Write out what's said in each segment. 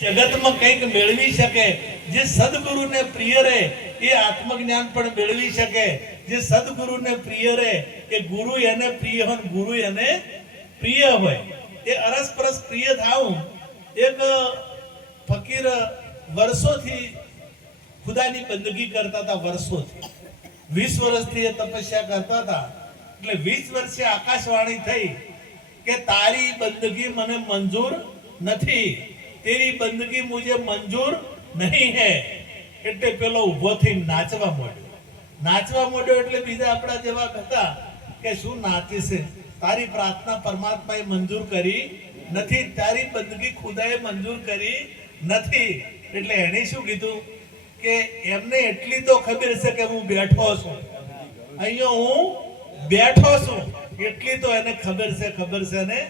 જગતમાં કંઈક મેળવી શકે, જે સદગુરુને પ્રિય રહે એ આત્મજ્ઞાન પણ મેળવી શકે. જે સદગુરુને પ્રિય રહે એ ગુરુ એને પ્રિય હોય, ગુરુ એને પ્રિય હોય. એ અરસપરસ પ્રિય થાવું. એક ફકીર વર્ષોથી ખુદાની બંદગી કરતા હતા, વર્ષોથી 20 વર્ષથી એ તપસ્યા કરતા હતા. એટલે 20 વર્ષે આકાશવાણી થઈ કે તારી બંદગી મને મંજૂર નથી, તેરી બંદગી મુझे મંજૂર નહીં હે. એટલે પેલો ઊભો થઈ નાચવા માંડ્યો. એટલે બીજા આપણા જેવા હતા કે શું નાચે છે, તારી પ્રાર્થના પરમાત્માએ મંજૂર કરી નથી, તારી બંદગી ખુદાએ મંજૂર કરી નથી. એટલે એને શું કીધું કે એમને એટલી તો ખબર છે કે હું બેઠો છું, અહીંયા હું બેઠો છું, એટલી તો એને ખબર છે ને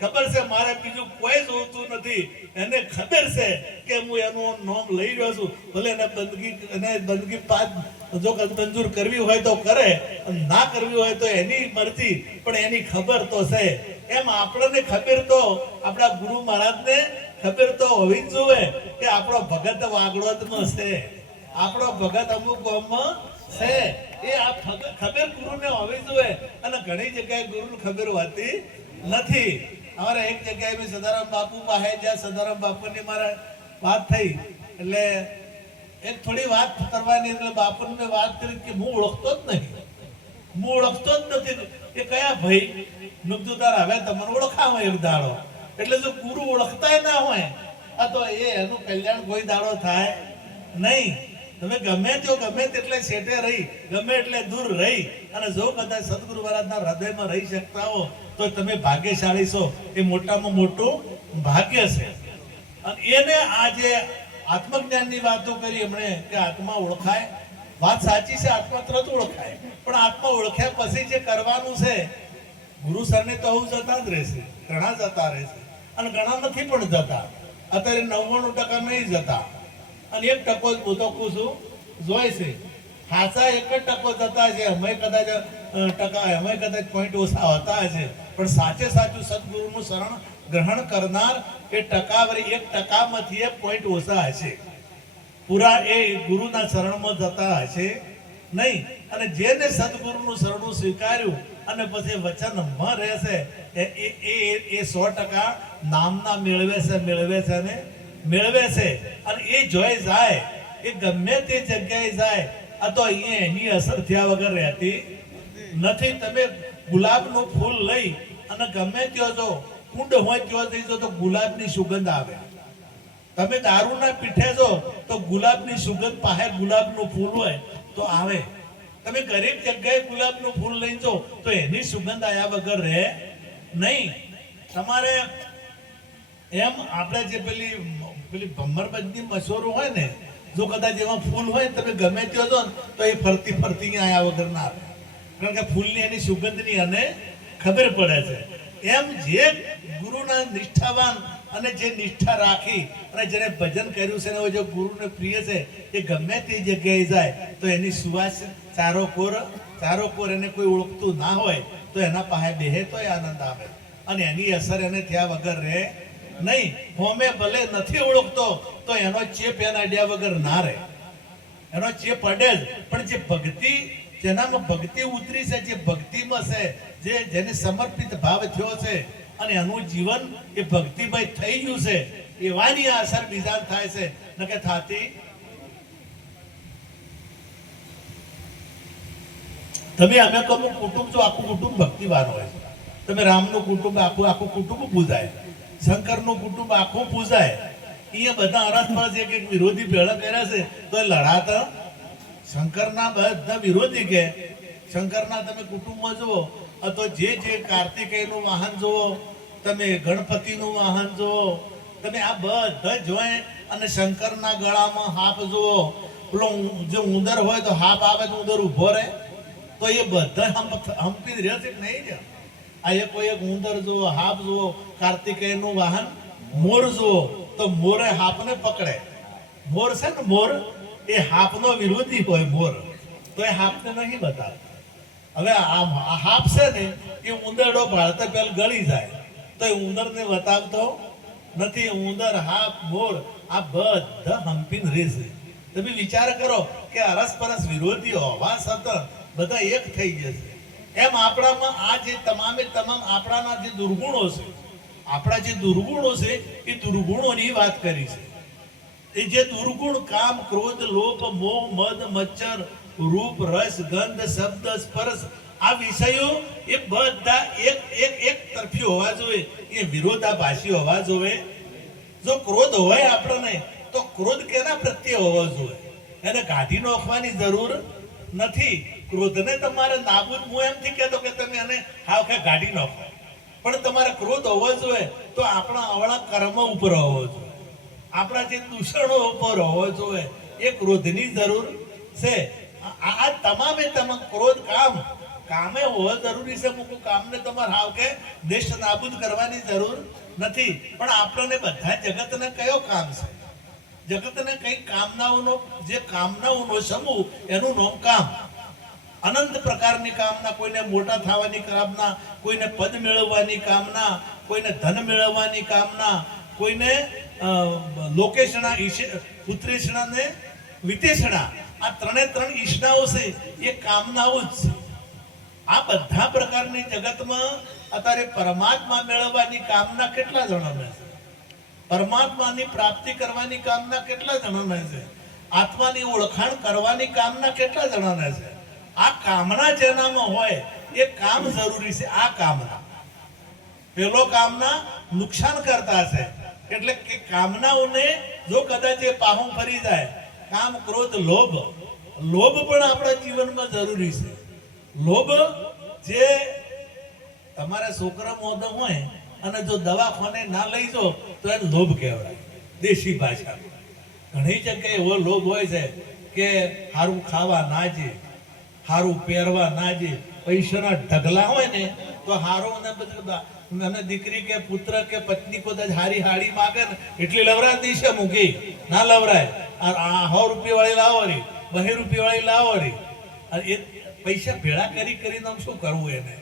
ખબર છે મારે બીજું કોઈ જોતું નથી. એને ખબર છે કે હું એનું નામ લઈ રહ્યો છું. ભલે એને બંદગી પાંચ જો મંજૂર કરવી હોય તો કરે, ના કરવી હોય તો એની મરજી, પણ એની ખબર તો છે. એમ આપણને ખબર તો આપણા ગુરુ મહારાજને ખબર તો હોવી જ જોઈએ કે આપણો ભગત વાગડોદમાં છે, આપણો ભગત અમુક ગામમાં છે. એ આ ખબર ગુરુને હોવી જોઈએ. અને ઘણી જગ્યાએ ગુરુને ખબર હોતી નથી. અમારે એક જગ્યાએ મેં સદારામ બાપુ પાસે જ્યાં સદારામ બાપુની મારે વાત થઈ, એટલે એક થોડી વાત કરવાની, એટલે બાપુને મેં વાત કરી કે હું ઓળખતો જ નથી. એ કયા ભાઈ નુકતું તાર હવે તમને ઓળખાવો એક દાડો. એટલે જો ગુરુ ઓળખતા ના હોય આ તો એનું કલ્યાણ કોઈ દાડો થાય નહીં. તમે ગમે તેટલે છેટે રહી, ગમે એટલે દૂર રહી, અને જો કદાચ સદગુરુ મહારાજના હૃદયમાં રહી શકતા હો તો તમે ભાગ્યશાળી છો. એ મોટામાં મોટું ભાગ્ય છે. અને એને આજે આત્મજ્ઞાનની વાતો કરી એમણે કે આત્મા ઓળખાય, વાત સાચી છે, આત્મા તરત ઓળખાય. પણ આત્મા ઓળખ્યા પછી જે કરવાનું છે, ગુરુ સરને તો હું જતા જ રહેશે, ઘણા જતા રહેશે, અને ઘણા નથી પણ જતા. અત્યારે 99% નહીં જતા, અને 1% જ હું તો કહું છું જોઈ છે. ખાસા 1% જતા છે. અમે કદાચ પોઈન્ટ ઓછા હોતા હશે, પણ સાચું સદગુરુનું શરણ ગ્રહણ કરનાર એ ટકાવારી 1%માંથી 1 પોઈન્ટ ઓછા હશે. પૂરા એ ગુરુના શરણમાં જતા હશે નહીં. અને જેને સદગુરુનું શરણું સ્વીકાર્યું અને પછી વચનમાં રહેશે એ 100% નામના મેળવે છે. અને એ જોઈ જાય, એ ગમે તે જગ્યાએ જાય. આ તો અહીંયા એની અસર થયા વગર રહેતી નથી. તમે ગુલાબનું ફૂલ લઈ અને ગમે ત્યાં જો કુંડ હોય ત્યાં જઈ જો તો ગુલાબની સુગંધ આવે. તમે દારૂના પીઠે જો તો ગુલાબની સુગંધ પાસે ગુલાબનું ફૂલ હોય તો આવે. તમે ગરીબ જગ્યાએ ગુલાબનું ફૂલ લઈ જો તો એની સુગંધ આયા વગર રહે નહીં. તમારે એમ આપણે જે પેલી ભમરબંધની મસોરો હોય ને, જો કદાચ એમાં ફૂલ હોય તમે ગમે ત્યાં જો તો એ ફરતી આયા વગર ના આવે, કારણ કે ફૂલની એની સુગંધની અને ખબર પડે છે. એમ જે ગુરુના નિષ્ઠાવાન અને જે નિષ્ઠા રાખી અને જેને ભજન કર્યું છે ને જે ગુરુને પ્રિય છે, એ ગમે તે જગ્યાએ જાય તો એની સુવાસ ચારો કોર એને કોઈ ઓળખતું ના હોય તો એના પાસે બેહે તો આનંદ આવે, અને એની અસર એને થયા વગર રહે નહીં. હોમે ભલે નથી ઓળખતો તો એનો ચેપ એના અડ્યા વગર ના રહે, એનો ચેપ અડે જ. પણ જે ભક્તિ, જેનામાં ભક્તિ ઉતરી છે, જે ભક્તિમાં છે, જેને સમર્પિત ભાવ થયો છે અને એનું જીવન એ ભક્તિમય થઈ ગયું છે, એવાની આ અસર બીજાને થાય છે, ન કે થાતી. તમે અમે કહો કુટુંબ જો આખું કુટુંબ ભક્તિવાન હોય, તમે રામનું કુટુંબ આખું કુટુંબ પૂજાય, શંકરનું કુટુંબ આખું પૂજાય. એ બધા અરસપરસ એક વિરોધી ભેળા કર્યા છે તો એ લડાતા. શંકરના બધા વિરોધી કે શંકરના તમે કુટુંબમાં જુઓ તો જે કાર્તિકેયનું વાહન જુઓ, તમે ગણપતિનું વાહન જુઓ, તમે આ બધા જોઈ, અને શંકરના ગળામાં હાપ જુઓ. પેલો જે ઉંદર હોય તો હાપ આવે તો ઉંદર ઉભો રહે, તો એ બધા હંપી જ રહેશે કે નહીં. આ એક ઉંદર જુઓ, હાપ જુઓ. કાર્તિકેયનું વાહન મોર જુઓ તો મોરે હાપને પકડે. મોર છે ને, મોર એ હાપનો વિરોધી હોય. મોર તો એ હાપને નહીં બતાવે. હવે આ હાપ છે ને એ ઉંદરડો ભાળતા પહેલા ગળી જાય તો એ ઉંદરને બતાવતો નથી. ઉંદર, હાપ, મોર આ બધા હંપીને રહેશે. તમે વિચાર કરો કે અરસપરસ વિરોધી હોવા છતાં બધા એક થઈ જશે. એમ આપણામાં આ જે તમામે તમામ આપણાના જે દુર્ગુણો છે, આપણા જે દુર્ગુણો છે એ દુર્ગુણોની વાત કરી છે. એ જે દુર્ગુણ કામ, ક્રોધ, લોભ, મોહ, મદ, મચ્છર, રૂપ, રસ, ગંધ, શબ્દ, સ્પર્શ, આ વિષયો એ બધા એક એક એક તરફી હોવા જોઈએ, એ વિરોધાભાસી હોવા જોઈએ. જો ક્રોધ હોય આપણને તો ક્રોધ કેના પ્રત્યે હોવો જોઈએ? એને કાઢી નાખવાની જરૂર નથી. ક્રોધને તમારે નાબૂદ, હું એમ નથી કહેતો કે તમે એને હાવ કે કાઢી નાખો, પણ તમારે ક્રોધ હોવો જોઈએ તો આપણા અવળા કર્મ ઉપર હોવો જોઈએ, આપણા જે દૂષણો ઉપર હોવો જોઈએ. એ ક્રોધની જરૂર છે. આ તમામે તમામ ક્રોધ કામે હોવો જરૂરી છે. મૂકું કામને તમારે હાવ કે દેશ નાબૂદ કરવાની જરૂર નથી. પણ આપણને બધા જગતને કયો કામ છે? જગતને કઈ કામનાઓનો, જે કામનાઓનો સમૂહ, એનું નામ કામ. અનંત પ્રકારની કામના, કોઈને મોટા થવાની કામના, કોઈને પદ મેળવવાની કામના, કોઈને ધન મેળવવાની કામના, કોઈને લોકેશના, ઉત્તરેષણા ને વિતેષણા, આ ત્રણે ત્રણ ઈચ્છાઓ છે એ કામનાઓ જ છે. આ બધા પ્રકારની જગતમાં અત્યારે પરમાત્મા મેળવવાની કામના કેટલા જણાને છે? પરમાત્માની પ્રાપ્તિ કરવાની કામના કેટલા જણાને છે? આત્માની ઓળખાણ કરવાની કામના કેટલા જણાને છે? આ કામના જેનામાં હોય એ કામ જરૂરી છે. આ કામના પેલો કામના નુકસાન કરતા છે. એટલે કે કામનાઓને જો કદાચ એ પાહું ફરી જાય, કામ, ક્રોધ, લોભ પણ આપણા જીવનમાં જરૂરી છે. લોભ, જે તમારા છોકરા મોદો હોય અને જો દવાખાને ના લઈ જાઓ તો એને લોભ કહેવાય દેશી ભાષામાં. ઘણી જગ્યાએ એવો લોભ હોય છે કે સારું ખાવા ના જે, સારું પહેરવા ના જે, પૈસાના ઢગલા હોય ને તો સારું ને બધું, અને દીકરી કે પુત્ર કે પત્ની કદાચ હારી હાડી માગે ને એટલી લવરાય દિશે મૂકી ના લવરાય. આ 100 રૂપિયા વાળી લાવો રી, 200 રૂપિયા વાળી લાવો રી. એ પૈસા ભેળા કરીને શું કરવું એને?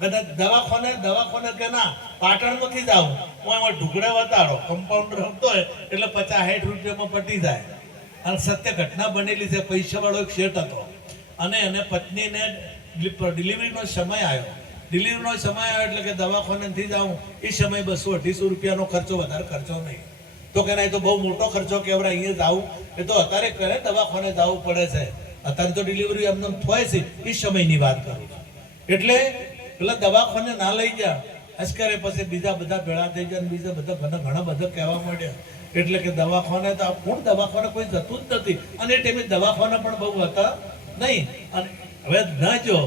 કદાચ દવાખાને કે ના પાટણમાંથી જ આવું, હું એમાં ઢુકડા વતાડો, કમ્પાઉન્ડર હતો એટલે 50-60 રૂપિયામાં પટી જાય. અને સત્ય ઘટના બનેલી છે. પૈસા વાળો એક શેઠ હતો અને એને પત્નીને ડિલિવરીનો સમય આવ્યો. ડિલિવરીનો સમય આવ્યો એટલે કે દવાખાનેથી જ આવું. એ સમય 200-250 રૂપિયાનો ખર્ચો, વધારે ખર્ચો નહીં. તો કે ના, એ તો બહુ મોટો ખર્ચો કહેવાય, અહીંયા જ આવું. એ તો અત્યારે કરે દવાખાને જવું પડે છે. અત્યારે તો ડિલિવરી એમને થાય છે. એ સમયની વાત કરું છું. એટલે પેલા દવાખાને ના લઈ ગયા અસ્કરે, પછી બીજા બધા ભેળા થઈ ગયા, બીજા બધા ઘણા બધા કહેવા માંડ્યા. એટલે કે દવાખાને તો કોણ, દવાખાને કોઈ જતું જ નથી. અને એ ટાઈમે દવાખાને પણ બહુ હતા નહીં. અને હવે ન જો,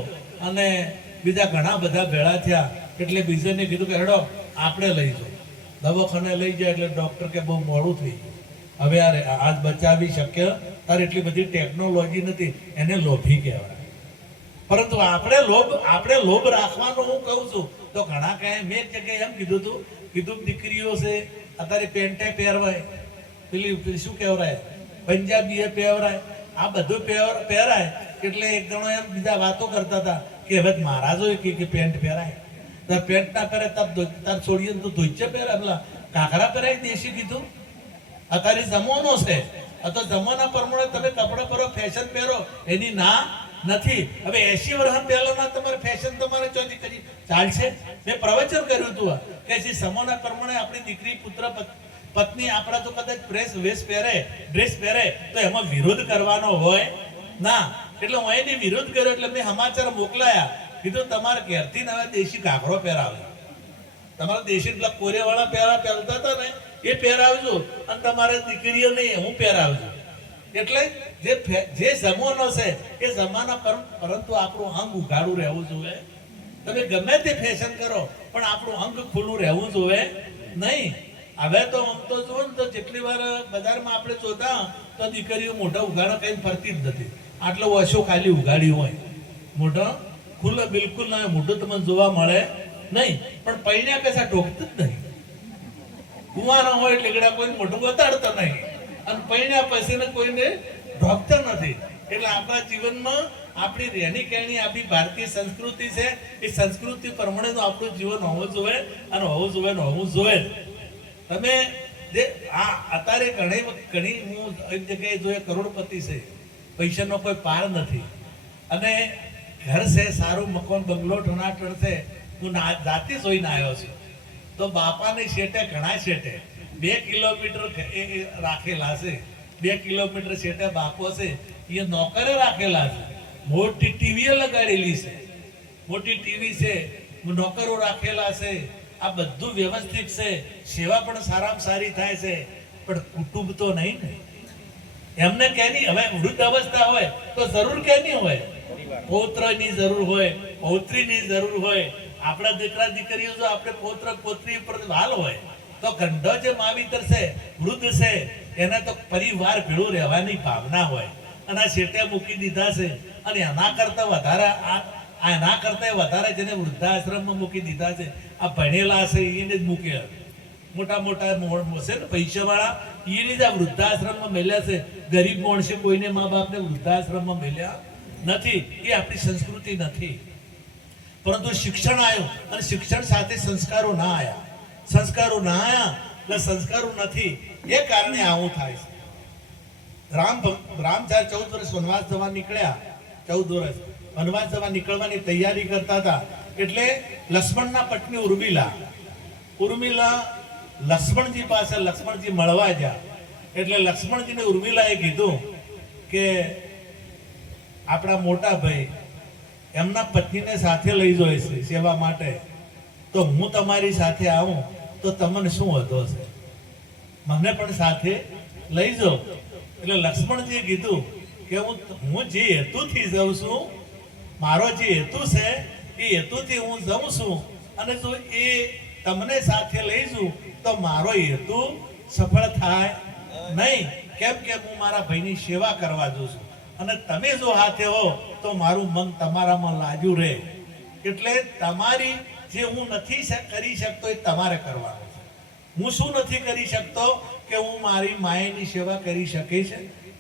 અને બીજા ઘણા બધા ભેળા થયા. એટલે બીજાને કીધું કે હેડો આપણે લઈ જાઓ. દવાખાને લઈ જાય એટલે ડોક્ટર કે બહુ મોડું થઈ ગયું, હવે આજ બચાવી શક્ય તારે એટલી બધી ટેકનોલોજી નથી. એને લોભી કહેવાય. પરંતુ આપણે લોભ રાખવાનો હું કહું છું તો ઘણા કહે, મેં એક જગ્યાએ એમ કીધું દીકરીઓ છે અત્યારે પેન્ટે પહેરવાય, પેલી શું કહેવાય પંજાબી એ પહેરાય, આ બધું પહેરાય. એટલે એક જણો એમ બીજા વાતો કરતા હતા કે હવે મહારાજો કે પેન્ટ પહેરાય, તાર પેન્ટ ના પહેરે તાર છોડીએ તો ધોઈચે પહેરાય, પેલા કાકડા પહેરાય દેશી. કીધું અત્યારે જમાનો છે, તો જમાના પ્રમાણે તમે કપડા પહેરો, ફેશન પહેરો, એની ના નથી. હવે 80 વર્ષ પહેલાના તમારે ફેશન તમારે ચોથી કરી ચાલશે? મેં પ્રવચન કર્યું હતું કે જે સમયના પ્રમાણે આપણી દીકરી, પુત્ર, પત્ની આપણા તો કદાચ ડ્રેસ પહેરે તો એમાં વિરોધ કરવાનો હોય ના. એટલે હું એની વિરોધ કર્યો. એટલે મેં સમાચાર મોકલાયા, કીધું તમારે ઘેરથી હવે દેશી ઘાઘરો પહેરાવે, તમારા દેશી પેલા કોરિયાવાળા પહેરતા હતા ને એ પહેરાવજો, અને તમારે દીકરીઓ નહીં હું પહેરાવજો. એટલે જે જમાનો છે એ જમાના પરંતુ આપણું અંગ ઉઘાડું રહેવું જોઈએ. તમે ગમે તે ફેશન કરો પણ આપણું અંગ ખુલ્લું રહેવું જોઈએ નહીં. હવે તો આમ તો જુઓ ને તો જેટલી વાર બજારમાં આપણે જોતા તો દીકરીઓ મોઢા ઉઘાડા કઈ ફરતી જ નથી. આટલો ઓછો ખાલી ઉઘાડી હોય, મોઢો ખુલ્લો બિલકુલ ના, મોઢું તમને જોવા મળે નહીં. પણ પૈણ્યા કશા ઢોકતું જ નહીં. કુવાના હોય એટલે કોઈ મોઢું બતાડતા નહીં, અને પૈણ્યા પછી કોઈને ઢોકતા નથી. એટલે આપણા જીવનમાં આપણી રહેણી કહેણી, આપણી ભારતીય સંસ્કૃતિ છે, એ સંસ્કૃતિ પ્રમાણેનું આપણું જીવન હોવું જોઈએ, અને હોવું જોઈએ. તમે જે આ અત્યારે ઘણી હું એક જગ્યાએ જોઈએ કરોડપતિ છે, પૈસાનો કોઈ પાર નથી, અને ઘર છે સારું, મકાન બંગલો ટનાટણ છે. હું જાતે જોઈને આવ્યો છું. તો બાપાની શેઠે ઘણા શેઠે 2 કિલોમીટર રાખેલા છે, 2 કિલોમીટર શેઠે બાપો છે એ નોકરે રાખેલા છે, મોટી ટીવી લગાડેલી છે, મોટી ટીવી છે, નોકરો રાખેલા છે. આ બધું વ્યવસ્થિત છે, સેવા પણ સારામાં સારી થાય છે, પણ કુટુંબ તો નહીં ને. એમને કેની હવે વૃદ્ધ અવસ્થા હોય તો જરૂર કેની હોય? પૌત્રની જરૂર હોય, પૌત્રીની જરૂર હોય. આપણા દીકરા દીકરીઓ જો આપણે પૌત્ર પૌત્રી ઉપર વાલ હોય તો ગંડો જે માવીતર છે, વૃદ્ધ છે, એને તો પરિવાર ભેળું રહેવાની ભાવના હોય, અને આ શેઠે મૂકી દીધા છે. અને એના કરતા વધારે જેને વૃદ્ધાશ્રમમાં મૂકી દીધા છે, આ ભણેલા છે એને જ મૂકે. મોટા મોટા છે ને પૈસા વાળા, એને જ આ વૃદ્ધાશ્રમમાં મેલ્યા છે. ગરીબ માણસે કોઈને મા બાપને વૃદ્ધાશ્રમમાં મેલ્યા નથી. એ આપણી સંસ્કૃતિ નથી. પરંતુ શિક્ષણ આવ્યું અને શિક્ષણ સાથે સંસ્કારો ના આવ્યા. સંસ્કારો ના આવ્યા એટલે સંસ્કારો નથી, એ કારણે આવું થાય છે. રામ જ્યારે 14 વર્ષ વનવાસ જવા નીકળ્યા, 14 વર્ષ વનવાસ જવા નીકળવાની તૈયારી કરતા હતા, એટલે લક્ષ્મણના પત્ની ઉર્મિલા લક્ષ્મણજી પાસે લક્ષ્મણજી મળવા ગયા. એટલે લક્ષ્મણજીને ઉર્મિલાએ કીધું કે આપણા મોટા ભાઈ એમના પત્નીને સાથે લઈ જાય છે સેવા માટે, તો હું તમારી સાથે આવું તો તમને શું હતો છે? મને પણ સાથે લઈ જાઓ. એટલે લક્ષ્મણજીએ કીધું કે હું જે હેતુથી જાઉં છું, મારો જે હેતુ છે એ હેતુથી હું જાઉં છું, અને જો એ તમને સાથે લઈ જાઉં તો મારો હેતુ સફળ થાય નહીં. કેમ કે હું મારા ભાઈની સેવા કરવા જાઉં છું, અને તમે જો હાથે હો તો મારું મન તમારામાં લાગ્યું રહે. એટલે તમારી જે હું નથી કરી શકતો એ તમારે કરવાનું છે. હું શું નથી કરી શકતો કે હું મારી માয়েની સેવા કરી શકીશ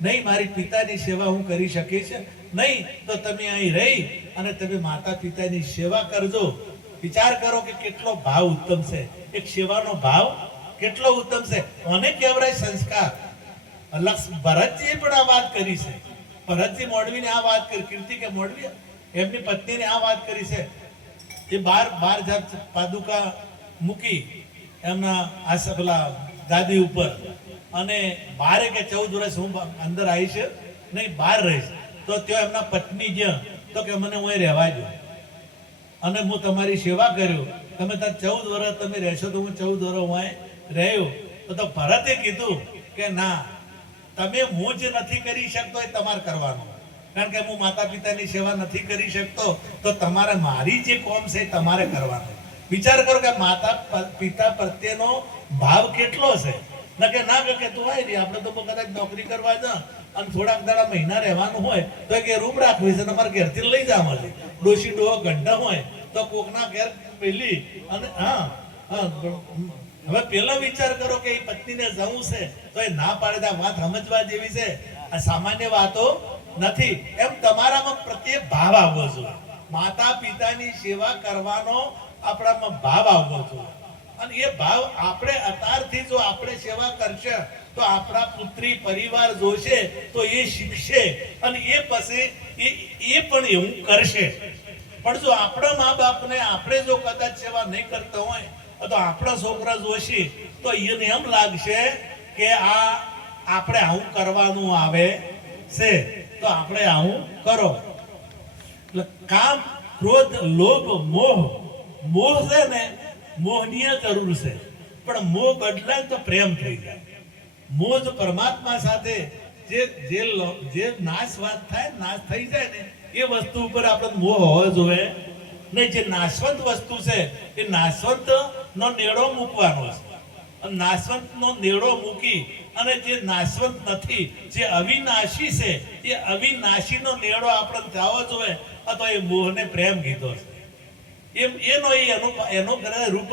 નહીં, મારી પિતાની સેવા હું કરી શકીશ નહીં, તો તમે અહીં રહી અને તમે માતા પિતાની સેવા કરજો. વિચાર કરો કે કેટલો ભાવ ઉત્તમ છે, એક સેવાનો ભાવ કેટલો ઉત્તમ છે. અને કહેવાય સંસ્કાર. ભરતજીએ પણ આ વાત કરી છે. ભરતજી મોડવીને આ વાત કરી, કીર્તિ કે મોડવી એમની પત્નીને આ વાત કરી છે. એ બાર પાદુકા મૂકી એમના પેલા ગાદી ઉપર, અને બારે કે 14 વર્ષ હું અંદર આવીશ નહીં, બહાર રહીશ. તો ત્યાં એમના પત્ની જ્યાં તો કે મને હું રહેવા દો, અને હું તમારી સેવા કર્યું, તમે ત્યાં 14 વર્ષ તમે રહેશો તો હું 14 વર્ષ હું રહ્યો. તો ભરતે કીધું કે ના, તમે હું જે નથી કરી શકતો એ તમારે કરવાનું, કારણ કે હું માતા પિતાની સેવા નથી કરી શકતો, તો તમારે મારી જે કોમ છે તમારે કરવાનું. વિચાર કરો કે માતા પિતા પ્રત્યેનો ભાવ કેટલો છે. ના કે તું આવી રહી, આપણે તો કદાચ નોકરી કરવા જા અને થોડાક દાડા મહિના રહેવાનું હોય તો કે રૂમ રાખવી છે, તમારે ઘેરથી લઈ જવા છે. ડોશી ડોહો ગંડા હોય તો કોકના ઘેર પેલી, અને હવે પેલો વિચાર કરો કે એ પત્નીને જવું છે તો એ ના પાડે. વાત સમજવા જેવી છે, આ સામાન્ય વાતો નથી. એમ તમારામાં પ્રત્યે ભાવ આવવો જોઈએ. માતા પિતાની સેવા કરવાનો આપણામાં ભાવ આવવો જોઈએ, અને એ ભાવ આપણે અત્યારથી જો આપણે સેવા કરશે તો આપણા પુત્રી પરિવાર જોશે તો એ શીખશે, અને એ પછી એ પણ એવું કરશે. પણ જો આપણા મા બાપને આપણે જો કદાચ સેવા નહીં કરતા હોય તો આપણા છોકરા જોશે તો એને એમ લાગશે કે આ આપણે આવું કરવાનું આવે છે, તો આપણે આવું કરો. એટલે કામ, ક્રોધ, લોભ, મોહ છે ને, મોહની જરૂર છે, પણ મોહ બદલાય તો પ્રેમ થઈ જાય. મોહ જો પરમાત્મા સાથે જે નાશવાદ થાય, નાશ થઈ જાય ને, એ વસ્તુ ઉપર આપણે મોહ હોવો જોઈએ નહીં. જે નાશવંત વસ્તુ છે એ નાશવંત નો નેડો મૂકવાનો છે. નાશવંત નો નેડો મૂકી અને જે નાશવંત નથી, જે અવિનાશી છે, એ અવિનાશી નો નેડો આપણે થવો જોઈએ. તો એ મોહને પ્રેમ કીધો છે. એનો રૂપ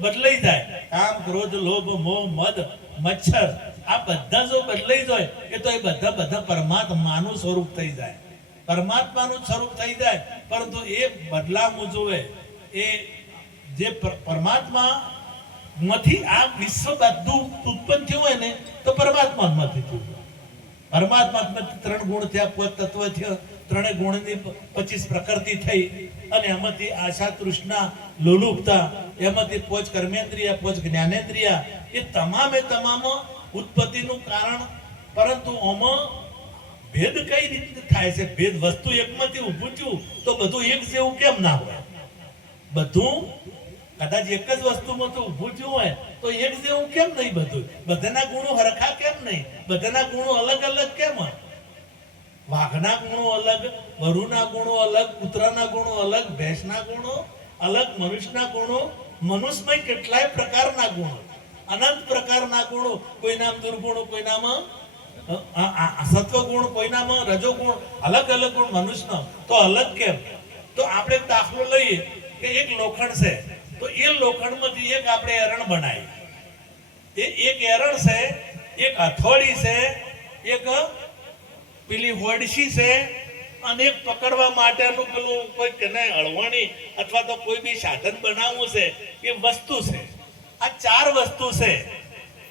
બદલાઈ જાય. કામ, ક્રોધ, લોભ, મોહ, મદ, મચ્છર આ બધા જો બદલાઈ જાય એ તો એ બધા પરમાત્માનું સ્વરૂપ થઈ જાય, પરમાત્માનું સ્વરૂપ થઈ જાય. પરંતુ એ બદલાવું જોઈએ. એ જે પરમાત્મા માંથી આ વિશ્વ બધું ઉત્પન્ન થયું હોય ને તો પરમાત્મામાંથી થયું. પરમાત્મામાંથી 3 ગુણ થયા, 5 તત્વ થયા, 3 ગુણની 25 પ્રકૃતિ થઈ, અને એમાંથી આશા, તૃષ્ણા, લોલુપતા, એમાંથી 5 કર્મેન્દ્રિય, 5 જ્ઞાનેન્દ્રિય, એ તમામે તમામ ઉત્પત્તિનું કારણ. પરંતુ આમાં ભેદ કઈ રીતે થાય છે? ભેદ વસ્તુ એકમાંથી ઊભું થયું તો બધું એક જેવું કેમ ના હોય? બધું કદાચ એક જ વસ્તુમાં તો ઊભું થયું હોય તો એક જેવું કેમ નહીં? બધું બધાના ગુણો હરખા કેમ નહીં? બધાના ગુણો અલગ અલગ કેમ હોય? વાઘના ગુણો અલગ, વરુના ગુણો અલગ, કૂતરાના ગુણો અલગ, ભેંસના ગુણો અલગ, મનુષ્યના ગુણો, મનુષ્યમાં કેટલાય પ્રકારના ગુણો, અનંત પ્રકારના ગુણો, કોઈનામાં દુર્ગુણો, કોઈનામાં સત્વગુણ, કોઈનામાં રજોગુણ, અલગ અલગ ગુણ મનુષ્યનો. તો અલગ કેમ? તો આપણે દાખલો લઈએ કે એક લોખંડ છે, તો એ લોખંડમાંથી એક આપણે એરણ બનાવી. એ એક એરણ છે, એક હથોડી છે, એક પેલી હોડશી છે, અને એક પકડવા માટેનું પેલું કોઈ તેને અળવણી અથવા તો કોઈ બી સાધન બનાવવું છે, એ વસ્તુ છે. આ 4 વસ્તુ છે.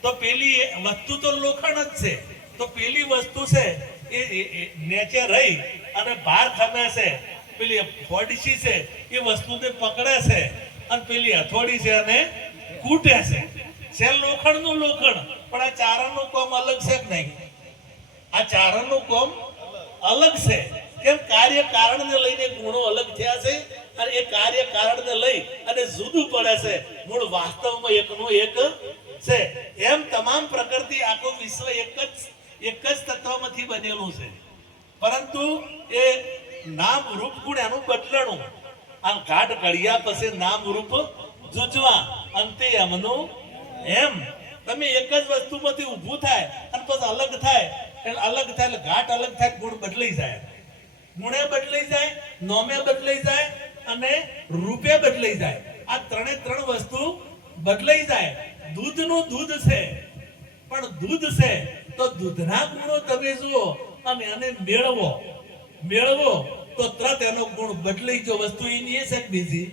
તો પેલી વસ્તુ તો લોખંડ જ છે. તો પેલી વસ્તુ છે એ નીચે રહી અને ભાર ખમે છે. પેલી હોડશી છે એ વસ્તુને પકડે છે, અને પેલી હથોડી છે અને કૂટે છે. લોખંડનું લોખંડ. પણ આ ચારણનું કામ અલગ છે કે નહીં? આ ચારણનું કામ અલગ છે. કેમ? કાર્ય કારણને લઈને ગુણો અલગ થયા છે, અને એ કાર્ય કારણને લઈ અને જુદું પડે છે. મૂળ વાસ્તવમાં એકનું એક છે. એમ તમામ પ્રકૃતિ, આખું વિશ્વ એક જ તત્વમાંથી બનેલું છે. પરંતુ એ નામ રૂપ ગુણ એનું બદલણું. આ ઘાટ ઘડિયા પછી નામ રૂપ જુજવા, અંતે એમનું એમ. તમે એક જ વસ્તુમાંથી ઊભું થાય અને પછી અલગ થાય, એટલે અલગ થાય એટલે ઘાટ અલગ થાય, ગુણ બદલાઈ જાય, ગુણે બદલાઈ જાય, નોમે બદલાઈ જાય, અને રૂપે બદલાઈ જાય. આ 3 વસ્તુ બદલાઈ જાય. દૂધનું દૂધ છે, પણ દૂધ છે તો દૂધના ગુણો તમે જુઓ અને એને મેળવો તો તરત એનો ગુણ બદલાઈ ગયો. વસ્તુ એની એ છે કે બીજી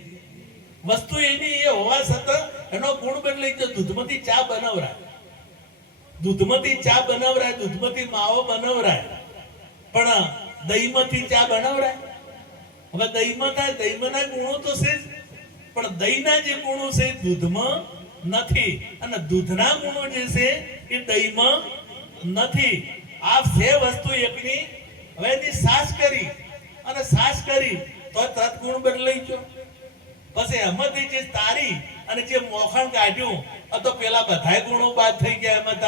વસ્તુ એની એ હોવા છતાં એનો ગુણ બદલાઈ ગયો. દૂધમાંથી ચા બનાવરાય, દૂધમાંથી માવો બનાવરાય, પણ દહીંમાંથી ચા બનાવરાય? હવે દહીંમાં થાય, દહીંમાંના ગુણો તો છે જ, પણ દહીંના જે ગુણો છે દૂધમાં નથી, અને દૂધના ગુણો જે છે એ દહીંમાં નથી. આ છે વસ્તુ એકની. હવે એની સાસ કરી તો તરત ગુણ બદલાઈ ગયો. પછી એમાંથી જે તારી અને જે મોખણ કાઢ્યું તો પેલા બધાય ગુણો બાદ થઈ ગયા. એમાં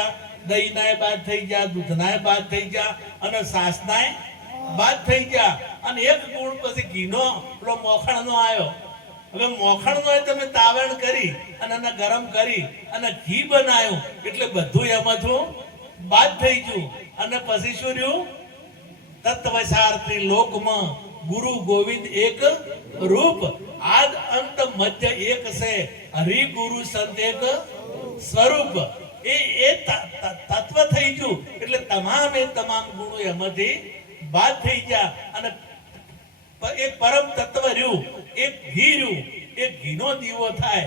દહીંનાય બાદ થઈ ગયા, દૂધનાય બાદ થઈ ગયા, અને સાસનાય બાદ થઈ ગયા. અને એક ગુણ પછી ઘીનો પેલો મોખણનો આવ્યો. હવે મોખણનો તમે તાવણ કરી અને એને ગરમ કરી અને ઘી બનાવ્યું, એટલે બધું એમાંથી બાદ થઈ ગયું. અને પછી શું રહ્યું? તત્વસાર ત્રિલોકમાં ગુરુ ગોવિંદ એક રૂપ, આદ અંત મધ્ય એક છે, હરિ ગુરુ સંત એક સ્વરૂપ. એ તત્વ થઈ ગયું. એટલે તમામ ગુણો એમાંથી બાદ થઈ ગયા. અને એક પરમ તત્વ રહ્યું, એક ઘી રહ્યું. એક ઘીનો દીવો થાય,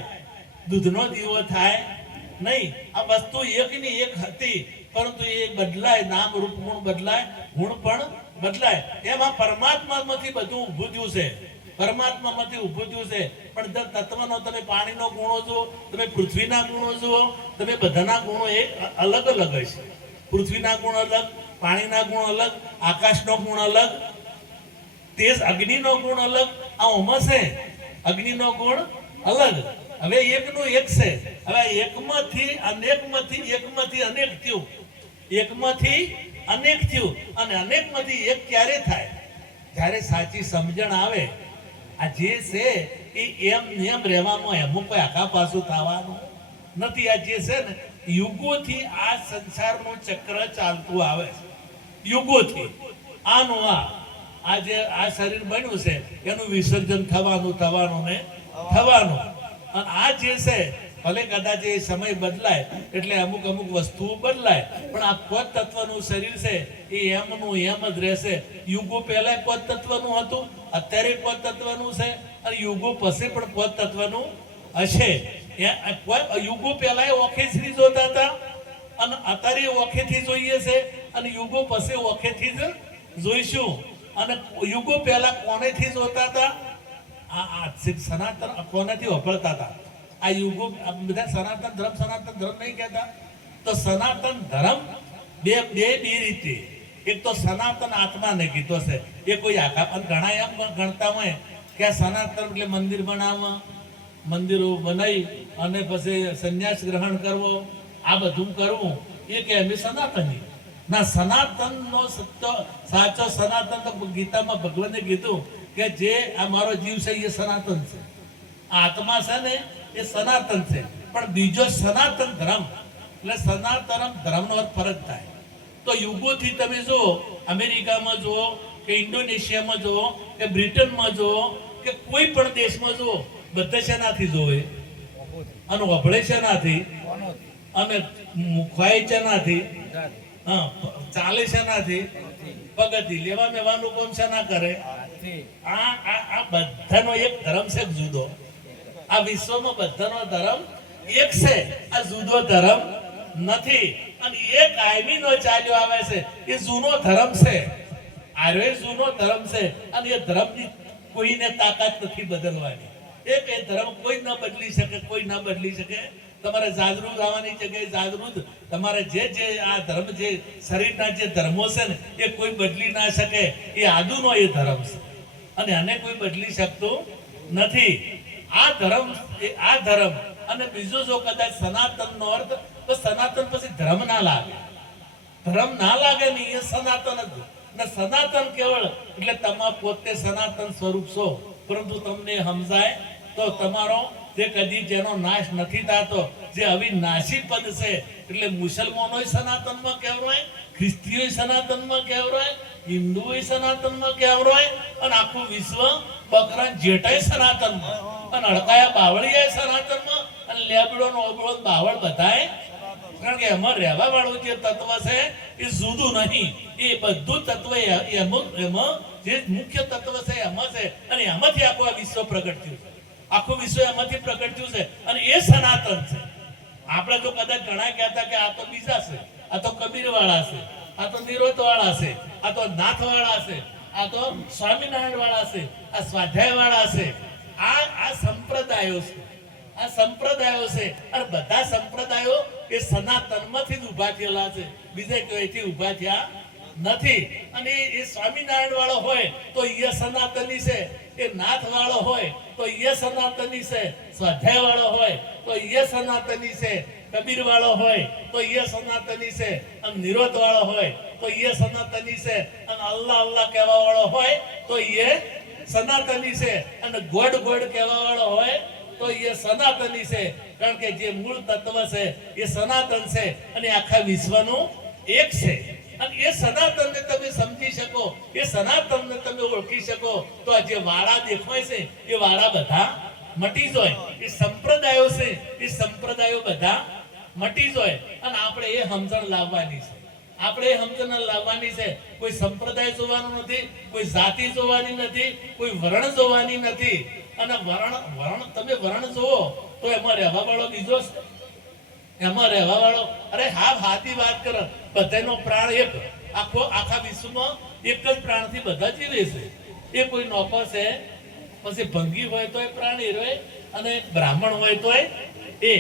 દૂધનો દીવો થાય નહીં. આ વસ્તુ એકની એક હતી, પરંતુ એ બદલાય. નામ રૂપ ગુણ બદલાય, ગુણ પણ બદલાય. એમાં પરમાત્મામાંથી બધું ઊભું થયું છે. પરમાત્મામાંથી ઊભું થયું છે. પણ તત્વનો તમે પાણીનો ગુણો જુઓ, તમે પૃથ્વીના ગુણો જુઓ, તમે બધાના ગુણો એ અલગ અલગ હશે. પૃથ્વીના ગુણ અલગ, પાણીના ગુણ અલગ, આકાશનો ગુણ અલગ, તેજ અગ્નિનો ગુણ અલગ. આ ઓમાં છે અગ્નિનો ગુણ અલગ. હવે એકનું એક છે. હવે એકમાંથી અનેક થયું. એકમાંથી અનેક થયું. અને અનેકમાંથી એક ક્યારે થાય? જ્યારે સાચી સમજણ આવે. આ જે છે એ એમ રહેવામાં એમાં કોઈ આખા પાછું થવાનું નથી. આ જે છે ને યુગોથી આ સંસારનું ચક્ર ચાલતું આવે છે. યુગોથી આનું આ જે આ શરીર બન્યું છે એનું વિસર્જન થવાનું. અને આ જે છે ભલે કદાચ એ સમય બદલાય એટલે અમુક વસ્તુઓ બદલાય, પણ આ પોત તત્વનું શરીર છે એ એમનું એમ જ રહેશે. યુગો પહેલા પોત તત્વનું હતું, અત્યારે પોત તત્વનું છે, અને યુગો પછી પણ પોત તત્વનું હશે. યુગો પહેલા ઓખેથી જોતા હતા અને અત્યારે ઓખેથી જોઈએ છે અને યુગો પછી ઓખેથી જ જોઈશું. અને યુગો પહેલા કોનેથી જોતા હતા? આ સનાતન કોનેથી વપરાતા હતા? આ યુગો બધા સનાતન ધર્મ નહીં કહેતા. તો સનાતન ધર્મ બે રીતે, એક તો સનાતન આત્માને કીધો છે એ કોઈ આખા, અને ઘણા એમ ગણતા હોય કે આ સનાતન એટલે મંદિર બનાવવા, મંદિરો બનાવી અને પછી સંન્યાસ ગ્રહણ કરવો, આ બધું કરવું એ કે અમે સનાતની ના. સનાતનનો સત્ય સાચો સનાતન તો ગીતામાં ભગવાને કીધું કે જે આ મારો જીવ છે એ સનાતન છે, આત્મા છે ને એ સનાતન છે. પણ બીજો સનાતન ધર્મ એટલે સનાતન ધર્મનો અર્થ ફરક થાય. તો યુગોથી તમે જુઓ, અમેરિકામાં જુઓ કે ઇન્ડોનેશિયામાં જુઓ કે બ્રિટનમાં જુઓ કે કોઈ પણ દેશમાં જુઓ, બધા શેનાથી જોવે અને વભળે શેનાથી અને મુખાય શેનાથી, હા ચાલે શેનાથી, પગથી લેવા મેવાનું કોમ શેના કરે? આ બધાનો એક ધર્મ છે જુદો. આ વિશ્વમાં બધાનો ધર્મ એક છે, આ જુદો ધર્મ નથી. અને એ કાયમી નો ચાલ્યો આવે છે, એ જૂનો ધર્મ છે. આરે જૂનો ધર્મ છે અને એ ધર્મની કોઈને તાકાત નથી બદલવાની. એક એ ધર્મ કોઈ ન બદલી શકે, કોઈ ન બદલી શકે. તમારે જાગૃત આવવાની જગ્યાએ જાગૃત, તમારે જે આ ધર્મ જે શરીરના જે ધર્મો છે ને એ કોઈ બદલી ના શકે. એ આદુનો એ ધર્મ છે અને આને કોઈ બદલી શકતું નથી. આ ધર્મ અને બીજો જો કદાચ સનાતનનો અર્થ, તો સનાતન પછી ધર્મ ના લાગે. ધર્મ ના લાગે ને એ સનાતન જ. ને સનાતન કેવળ એટલે તમા પોતે સનાતન સ્વરૂપ છો, પરંતુ તમને સમજાય તો તમારો જે કદી જેનો નાશ નથી થતો, જે અવિનાશી પદ છે. એટલે મુસલમાનો સનાતનમાં કહેવાય, ખ્રિસ્તીઓ સનાતનમાં કહેવાય, હિન્દુઓ સનાતનમાં કહેવાય, અને આખું વિશ્વ બકરા જેટાય સનાતનમાં, અને અડકાયા બાવળિયા સનાતનમાં, અને લેબડો નો ઓબળો બાવળ બધાય. કારણ કે એમાં રહેવા વાળું જે તત્વ છે એ જુદું નહીં. એ બધું તત્વ એમાં જે મુખ્ય તત્વ છે એમાં છે, અને એમાંથી આખું આ વિશ્વ પ્રગટ થયું છે. આખું વિશ્વ એમાંથી પ્રગટ થયું છે અને એ સનાતન છે. આપણે તો કદાચ ઘણા કહેતા કે આ તો બીજા છે, આ તો કબીર વાળા છે, આ તો નિરોધ વાળા છે, આ તો નાથ વાળા છે, આ તો સ્વામિનારાયણ વાળા છે, આ સ્વાધ્યાય વાળા છે. આ સંપ્રદાયો છે, આ સંપ્રદાયો છે. અને બધા સંપ્રદાયો એ સનાતનમાંથી જ ઉભા થયેલા છે, બીજે કોઈથી ઉભા થયા નથી. અને એ સ્વામિનારાયણ વાળો હોય તો એ સનાતની છે, એ નાથ વાળો હોય તો એ સનાતની છે, સ્વાધ્યાય વાળો હોય તો એ સનાતની છે, કબીર વાળો હોય તો એ સનાતની છે, અને નિરોધ વાળો હોય તો એ સનાતની છે, અને અલ્લાહ અલ્લાહ કહેવા વાળો હોય તો એ સનાતની છે, અને ગોડ કહેવા વાળો હોય તો એ સનાતની છે. કારણ કે જે મૂળ તત્વ છે એ સનાતન છે અને આખા વિશ્વનું એક છે. અને એ સનાતનને તમે સમજી શકો, એ સનાતનને તમે ઓળખી શકો, તો આ જે વાળા દેખાય છે એ વાળા બધા મટી જાય. એ સંપ્રદાયો છે, એ સંપ્રદાયો બધા મટી જાય. અને આપણે એ સમજણ લાવવાની છે, આપણે એ સમજણ લાવવાની છે. કોઈ સંપ્રદાય જોવાનું નથી, કોઈ જાતિ જોવાની નથી, કોઈ વર્ણ જોવાની નથી. અને વર્ણ તમે વર્ણ જોવો તો એમાં રહેવા વાળો બીજો છે, એમાં રહેવા વાળો. અરે હા હાથી વાત કરે, બધાનો પ્રાણ એક. આખા વિશ્વમાં એક જ પ્રાણથી બધા જીવે છે. એ કોઈ નોકો છે, પછી ભંગી હોય તો એ પ્રાણી રહે, અને બ્રાહ્મણ હોય તો એ.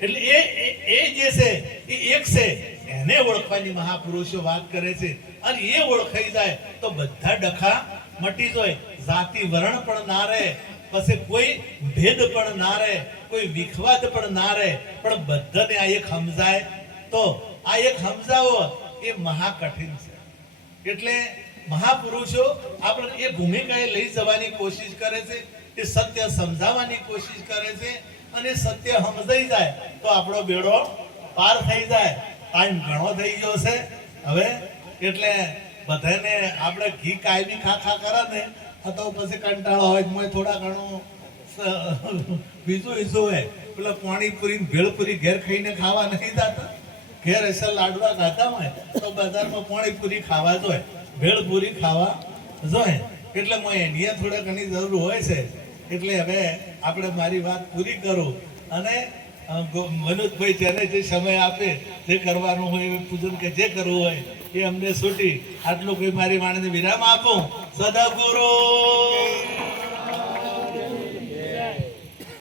એટલે એ જે છે એ એક છે. એને ઓળખવાની મહાપુરુષો વાત કરે છે. અને એ ઓળખાઈ જાય તો બધા ડખા મટી જાય. જાતિ વર્ણ પણ ના રહે, પછી કોઈ ભેદ પણ ના રહે, કોઈ વિખવાદ પણ ના રહે, પણ બધાને આ એક સમજાય. તો આ એક સમજાવો એ મહા કઠિન છે. એટલે મહાપુરુષો આપણે એ ભૂમિકાએ લઈ જવાની કોશિશ કરે છે, એ સત્ય સમજાવવાની કોશિશ કરે છે. અને સત્ય સમજાઈ જાય તો આપણો બેડો પાર થઈ જાય. ટાઈમ ઘણો થઈ ગયો છે હવે, એટલે બધાને આપણે ઘી કાયમી ખા કરે ને તો પછી કંટાળો હોય. મોય થોડા ઘણું બીજું હોય, પેલા પાણીપુરી ભેળપુરી ઘેર ખાઈને ખાવા નહીં જતા. ઘેર અસર લાડવા ખાતા હોય તો બજારમાં પાણીપુરી ખાવા જોઈએ, ભેળપુરી ખાવા જોઈએ. એટલે એની થોડા ઘણી જરૂર હોય છે. એટલે હવે આપણે મારી વાત પૂરી કરું અને મનોજભાઈ તેને જે સમય આપે જે કરવાનું હોય એ પૂજન કે જે કરવું હોય એ અમને છૂટી આટલું કોઈ મારી વાણીને વિરામ આપું. સદગુરુ